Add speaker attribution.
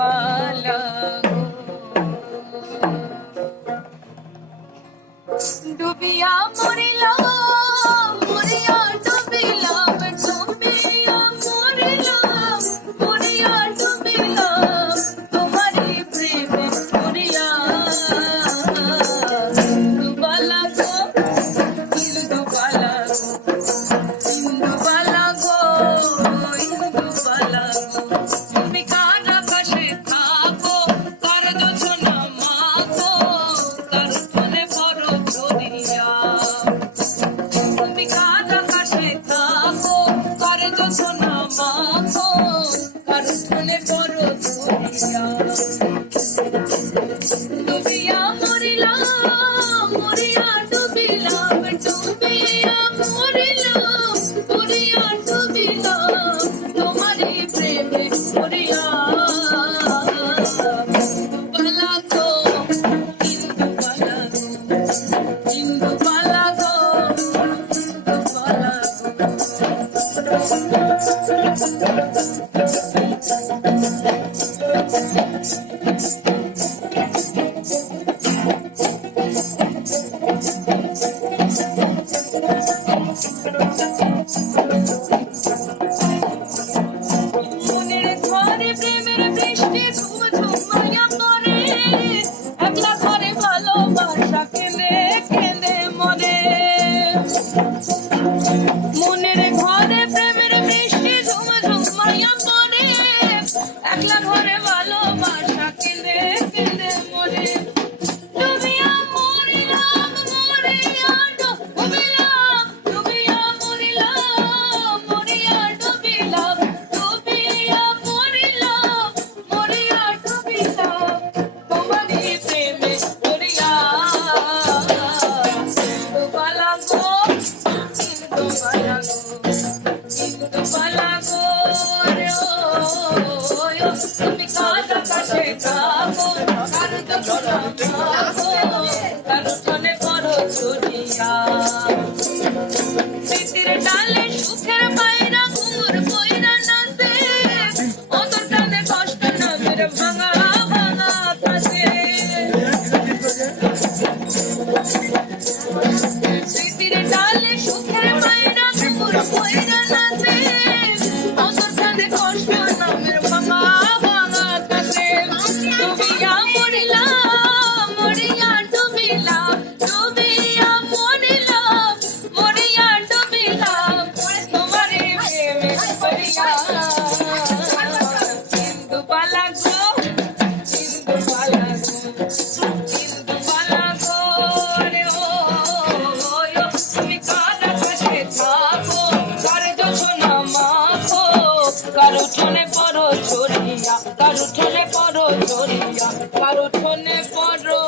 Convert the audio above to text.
Speaker 1: পালা ডুবিয়া মরিলাম সোনা মাখো কারও ধনে করো দুনিয়া ডুবিয়া মরিলাম, মরিয়া ডুবিলাম, ডুবিয়া মরিলাম, মরিয়া ডুবিলাম, তোমারই প্রেমে মরিয়া Thank you. Money, money, Take কার উঠোনে পরো ঝরিয়া কার উঠোনে পরো ঝরিয়া কার উঠোনে পরো